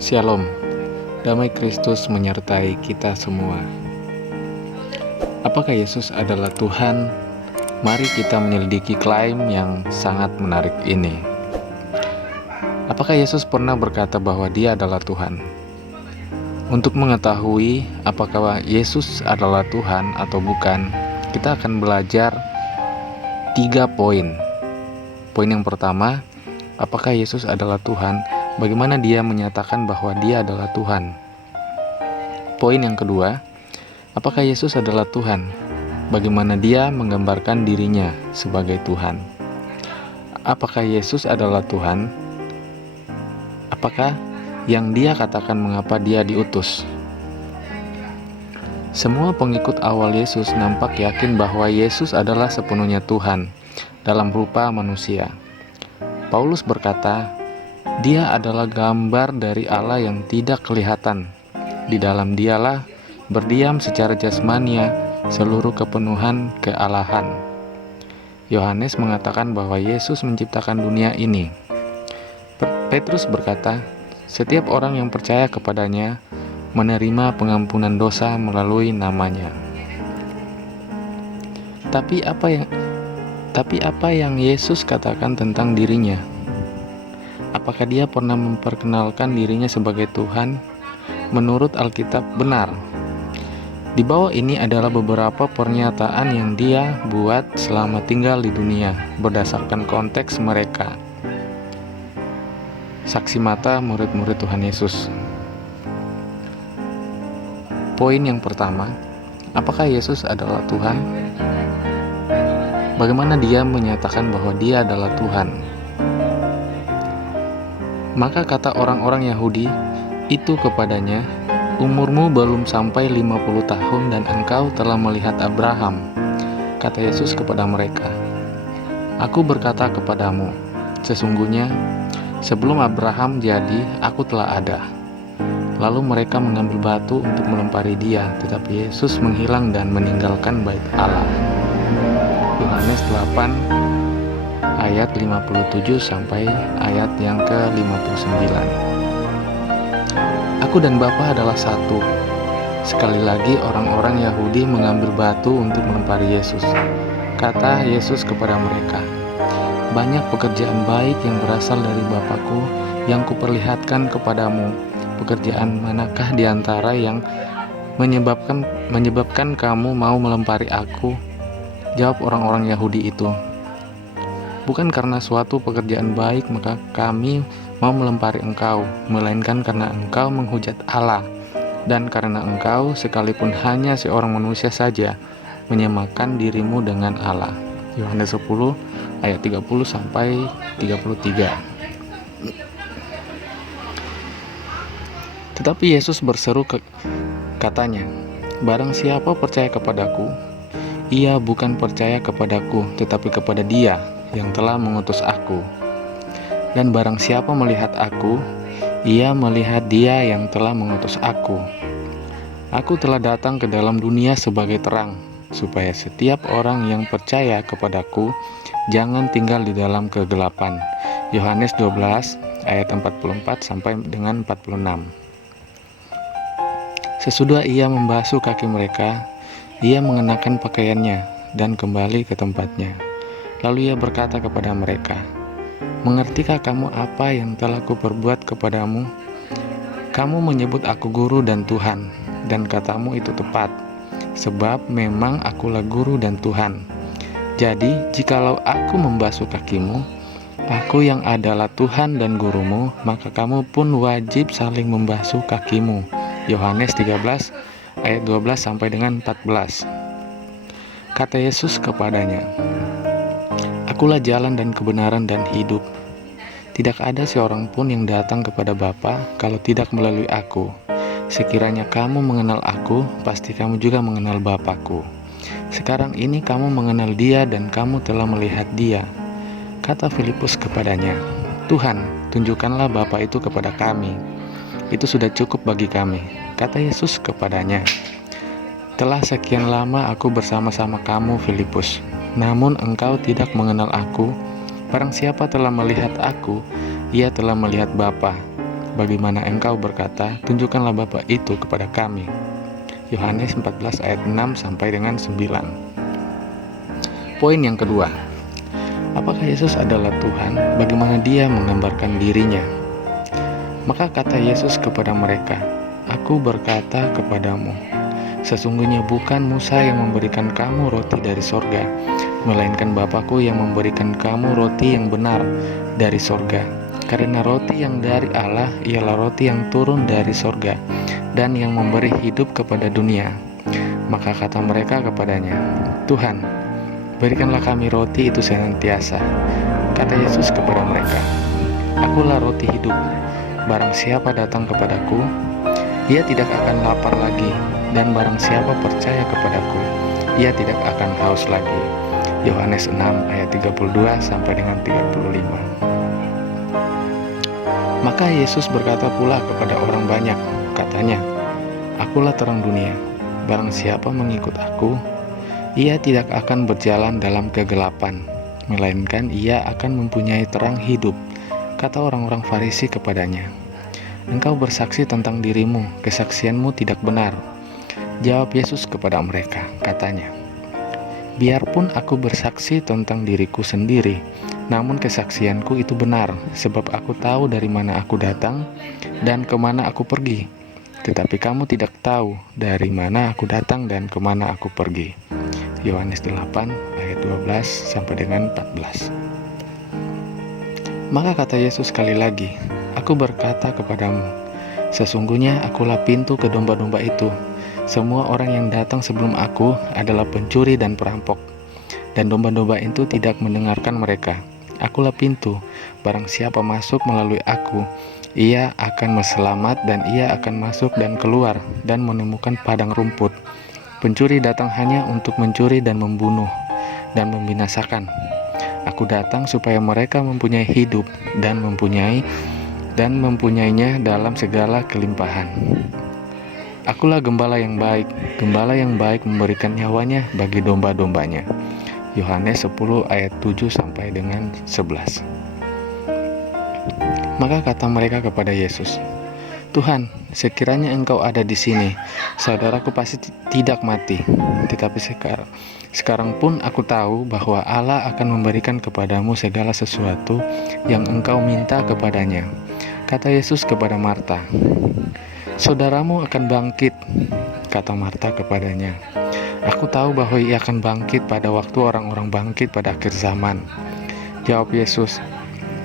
Shalom, damai Kristus menyertai kita semua. Apakah Yesus adalah Tuhan? Mari kita menyelidiki klaim yang sangat menarik ini. Apakah Yesus pernah berkata bahwa Dia adalah Tuhan? Untuk mengetahui apakah Yesus adalah Tuhan atau bukan, kita akan belajar 3 poin. Poin yang pertama, apakah Yesus adalah Tuhan? Bagaimana Dia menyatakan bahwa Dia adalah Tuhan? Poin yang kedua, apakah Yesus adalah Tuhan? Bagaimana Dia menggambarkan dirinya sebagai Tuhan? Apakah Yesus adalah Tuhan? Apakah yang Dia katakan mengapa Dia diutus? Semua pengikut awal Yesus nampak yakin bahwa Yesus adalah sepenuhnya Tuhan dalam rupa manusia. Paulus berkata, Dia adalah gambar dari Allah yang tidak kelihatan. Di dalam Dialah berdiam secara jasmania seluruh kepenuhan kealahan. Yohanes mengatakan bahwa Yesus menciptakan dunia ini. Petrus berkata, setiap orang yang percaya kepadanya menerima pengampunan dosa melalui namanya. Tapi apa yang Yesus katakan tentang dirinya? Apakah Dia pernah memperkenalkan dirinya sebagai Tuhan? Menurut Alkitab benar. Di bawah ini adalah beberapa pernyataan yang Dia buat selama tinggal di dunia berdasarkan konteks mereka. Saksi mata murid-murid Tuhan Yesus. Poin yang pertama, apakah Yesus adalah Tuhan? Bagaimana Dia menyatakan bahwa Dia adalah Tuhan? Maka kata orang-orang Yahudi itu kepadanya, umurmu belum sampai 50 tahun dan engkau telah melihat Abraham. Kata Yesus kepada mereka, aku berkata kepadamu, sesungguhnya sebelum Abraham jadi, aku telah ada. Lalu mereka mengambil batu untuk melempari Dia, tetapi Yesus menghilang dan meninggalkan bait Allah. Yohanes 8 ayat 57 sampai ayat yang ke-59. Aku dan Bapa adalah satu. Sekali lagi orang-orang Yahudi mengambil batu untuk melempari Yesus. Kata Yesus kepada mereka, banyak pekerjaan baik yang berasal dari Bapa-Ku yang kuperlihatkan kepadamu. Pekerjaan manakah di antara yang menyebabkan kamu mau melempari aku? Jawab orang-orang Yahudi itu, bukan karena suatu pekerjaan baik maka kami mau melempari engkau, melainkan karena engkau menghujat Allah, dan karena engkau sekalipun hanya seorang manusia saja menyamakan dirimu dengan Allah. Yohanes 10 ayat 30 sampai 33. Tetapi Yesus berseru katanya, barang siapa percaya kepadaku, ia bukan percaya kepadaku, tetapi kepada Dia yang telah mengutus aku. Dan barang siapa melihat aku, ia melihat Dia yang telah mengutus aku. Aku telah datang ke dalam dunia sebagai terang, supaya setiap orang yang percaya kepadaku jangan tinggal di dalam kegelapan. Yohanes 12 ayat 44 sampai dengan 46. Sesudah Ia membasuh kaki mereka, Ia mengenakan pakaiannya dan kembali ke tempatnya. Lalu Ia berkata kepada mereka, mengertikah kamu apa yang telah kuperbuat kepadamu? Kamu menyebut aku guru dan Tuhan, dan katamu itu tepat, sebab memang akulah guru dan Tuhan. Jadi, jikalau aku membasuh kakimu, aku yang adalah Tuhan dan gurumu, maka kamu pun wajib saling membasuh kakimu. Yohanes 13 ayat 12 sampai dengan 14. Kata Yesus kepadanya, akulah jalan dan kebenaran dan hidup. Tidak ada seorang pun yang datang kepada Bapa kalau tidak melalui aku. Sekiranya kamu mengenal aku, pasti kamu juga mengenal Bapa-Ku. Sekarang ini kamu mengenal Dia dan kamu telah melihat Dia. Kata Filipus kepadanya, Tuhan, tunjukkanlah Bapa itu kepada kami. Itu sudah cukup bagi kami. Kata Yesus kepadanya, telah sekian lama aku bersama-sama kamu, Filipus, namun engkau tidak mengenal aku. Barang siapa telah melihat aku, ia telah melihat Bapa. sebagaimana engkau berkata, tunjukkanlah Bapa itu kepada kami. Yohanes 14 ayat 6 sampai dengan 9. Poin yang kedua, apakah Yesus adalah Tuhan? Bagaimana Dia menggambarkan dirinya? Maka kata Yesus kepada mereka, Aku berkata kepadamu, sesungguhnya bukan Musa yang memberikan kamu roti dari sorga, melainkan Bapa-Ku yang memberikan kamu roti yang benar dari sorga. Karena roti yang dari Allah ialah roti yang turun dari sorga, dan yang memberi hidup kepada dunia. Maka kata mereka kepadanya, Tuhan, berikanlah kami roti itu senantiasa. Kata Yesus kepada mereka, Akulah roti hidup. Barang siapa datang kepadaku, ia tidak akan lapar lagi, dan barang siapa percaya kepadaku, ia tidak akan haus lagi. Yohanes 6 ayat 32 sampai dengan 35. Maka Yesus berkata pula kepada orang banyak, katanya, Akulah terang dunia. Barang siapa mengikut aku, ia tidak akan berjalan dalam kegelapan, melainkan ia akan mempunyai terang hidup. Kata orang-orang Farisi kepadanya, Engkau bersaksi tentang dirimu, kesaksianmu tidak benar. Jawab Yesus kepada mereka, katanya, Biarpun aku bersaksi tentang diriku sendiri, namun kesaksianku itu benar, sebab aku tahu dari mana aku datang dan kemana aku pergi. Tetapi kamu tidak tahu dari mana aku datang dan kemana aku pergi. Yohanes 8 ayat 12 sampai dengan 14. Maka kata Yesus sekali lagi, Aku berkata kepadamu, sesungguhnya akulah pintu ke domba-domba itu. Semua orang yang datang sebelum aku adalah pencuri dan perampok, dan domba-domba itu tidak mendengarkan mereka. Akulah pintu, barang siapa masuk melalui aku, ia akan selamat dan ia akan masuk dan keluar dan menemukan padang rumput. Pencuri datang hanya untuk mencuri dan membunuh dan membinasakan. Aku datang supaya mereka mempunyai hidup dan mempunyainya dalam segala kelimpahan. Akulah gembala yang baik. Gembala yang baik memberikan nyawanya bagi domba-dombanya. Yohanes 10 ayat 7 sampai dengan 11. Maka kata mereka kepada Yesus, Tuhan, sekiranya Engkau ada di sini, saudaraku pasti tidak mati. Tetapi sekarang pun aku tahu bahwa Allah akan memberikan kepadamu segala sesuatu yang engkau minta kepadanya. Kata Yesus kepada Marta, Saudaramu akan bangkit. Kata Marta kepadanya, Aku tahu bahwa ia akan bangkit pada waktu orang-orang bangkit pada akhir zaman. Jawab Yesus,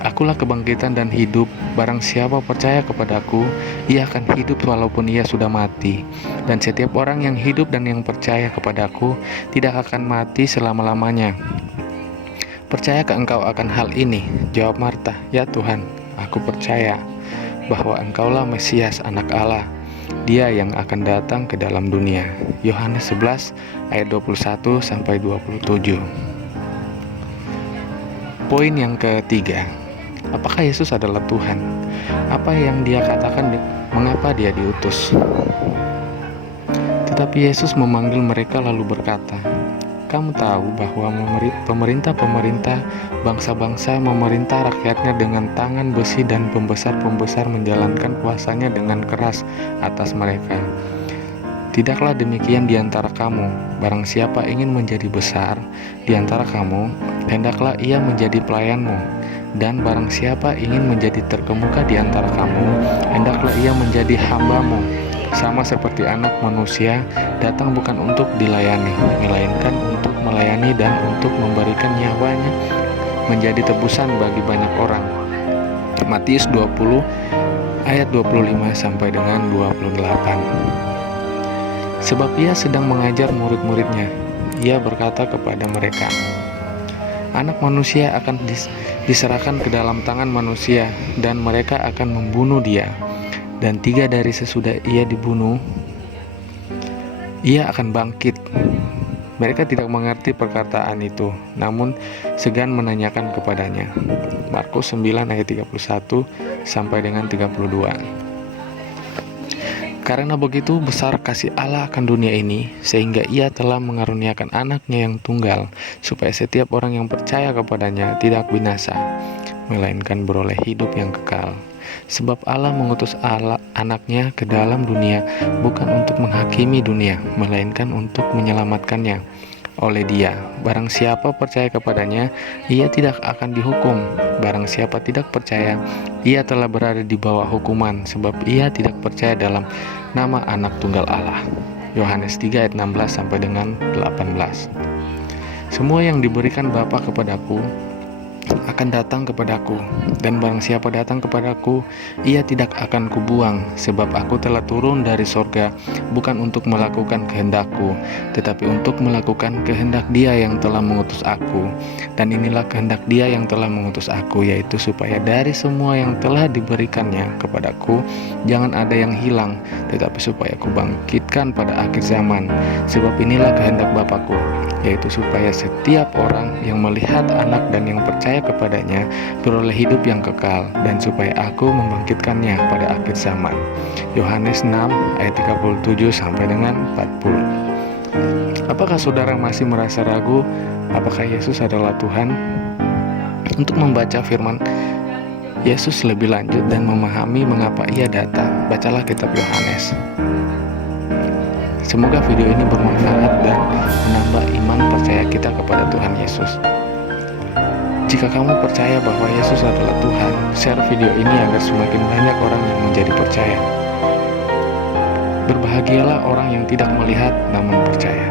Akulah kebangkitan dan hidup. Barang siapa percaya kepadaku, ia akan hidup walaupun ia sudah mati. Dan setiap orang yang hidup dan yang percaya kepadaku tidak akan mati selama-lamanya. Percayakah engkau akan hal ini? Jawab Marta, Ya Tuhan, aku percaya bahwa engkaulah Mesias, anak Allah, Dia yang akan datang ke dalam dunia. Yohanes 11 ayat 21 sampai 27. Poin yang ketiga, apakah Yesus adalah Tuhan? Apa yang Dia katakan, mengapa Dia diutus? Tetapi Yesus memanggil mereka lalu berkata, Kamu tahu bahwa pemerintah-pemerintah bangsa-bangsa memerintah rakyatnya dengan tangan besi dan pembesar-pembesar menjalankan kuasanya dengan keras atas mereka. Tidaklah demikian di antara kamu. Barang siapa ingin menjadi besar di antara kamu, hendaklah ia menjadi pelayanmu. Dan barang siapa ingin menjadi terkemuka di antara kamu, hendaklah ia menjadi hambamu. Sama seperti Anak Manusia datang bukan untuk dilayani, melainkan untuk melayani dan untuk memberikan nyawanya menjadi tebusan bagi banyak orang. Matius 20 ayat 25 sampai dengan 28. Sebab Ia sedang mengajar murid-muridnya. Ia berkata kepada mereka, Anak Manusia akan diserahkan ke dalam tangan manusia, dan mereka akan membunuh Dia. Dan 3 hari sesudah Ia dibunuh, Ia akan bangkit. Mereka tidak mengerti perkataan itu, namun segan menanyakan kepadanya. Markus 9 ayat 31 sampai dengan 32. Karena begitu besar kasih Allah akan dunia ini, sehingga Ia telah mengaruniakan anaknya yang tunggal, supaya setiap orang yang percaya kepadanya tidak binasa, melainkan beroleh hidup yang kekal. Sebab Allah mengutus anaknya ke dalam dunia bukan untuk menghakimi dunia, melainkan untuk menyelamatkannya. Oleh Dia, barang siapa percaya kepadanya, ia tidak akan dihukum. Barang siapa tidak percaya, ia telah berada di bawah hukuman, sebab ia tidak percaya dalam nama Anak Tunggal Allah. Yohanes 3 ayat 16 sampai dengan 18. Semua yang diberikan Bapa kepadaku akan datang kepadaku, dan barang siapa datang kepadaku, ia tidak akan kubuang, sebab aku telah turun dari sorga, bukan untuk melakukan kehendakku, tetapi untuk melakukan kehendak Dia yang telah mengutus aku. Dan inilah kehendak Dia yang telah mengutus aku, yaitu supaya dari semua yang telah diberikannya kepadaku, jangan ada yang hilang, tetapi supaya kubangkitkan pada akhir zaman. Sebab inilah kehendak Bapakku, yaitu supaya setiap orang yang melihat Anak dan yang percaya kepadanya beroleh hidup yang kekal, dan supaya aku membangkitkannya pada akhir zaman. Yohanes 6 ayat 37 sampai dengan 40. Apakah saudara masih merasa ragu apakah Yesus adalah Tuhan? Untuk membaca firman Yesus lebih lanjut dan memahami mengapa Ia datang, bacalah kitab Yohanes. Semoga video ini bermanfaat dan menambah iman percaya kita kepada Tuhan Yesus. Jika kamu percaya bahwa Yesus adalah Tuhan, share video ini agar semakin banyak orang yang menjadi percaya. Berbahagialah orang yang tidak melihat namun percaya.